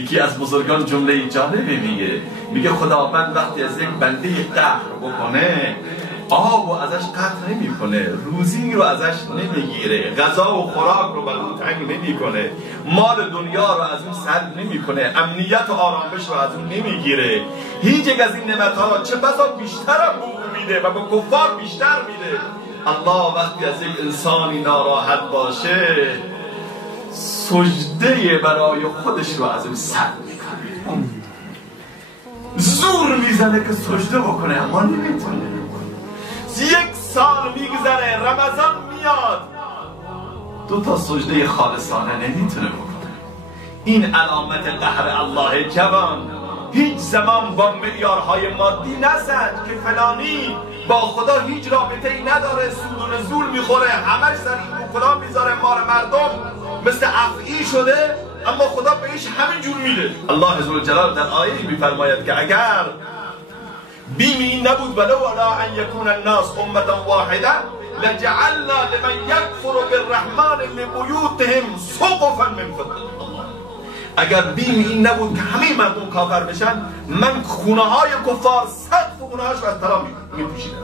یکی از بزرگان جمله جالبی میگه خداوند وقتی از یک بنده قهر بکنه آب و ازش قطع نمی کنه، روزی رو ازش نمیگیره، غذا و خوراک رو برای تنگ نمی کنه، مال دنیا رو از اون سلب نمی کنه، امنیت و آرامش رو از اون نمیگیره. هیچ یک از این نعمت‌ها چه بسا بیشتر هم میده و به کفار بیشتر میده. الله وقتی از یک انسانی ناراحت باشه سجده برای خودش رو از اون سلب میکنه، زور میزنه که سجده بکنه اما نمیتونه. یک سال میگذره، رمضان میاد، 2 سجده خالصانه نمیتونه بکنه. این علامت قهر الله. جوان هیچ زمان با معیارهای مادی نزد که فلانی با خدا هیچ رابطه ای نداره، سود و نزول میخوره، همش سر این و فلان میذاره، مال مردم مثل افعی شده اما خدا بهش همین جور میده. الله عزوجل در آیه میفرماید که اگر بیم این نبود ولو علی ان یکون الناس امة واحده لجعلنا لمن یکفر بالرحمن لبیوتهم سقفا من فضة. اگر بیم این نبود که همه مردم کافر بشن من خونه های کفار سقف خونه هاش رو از طلا میپوشیدم.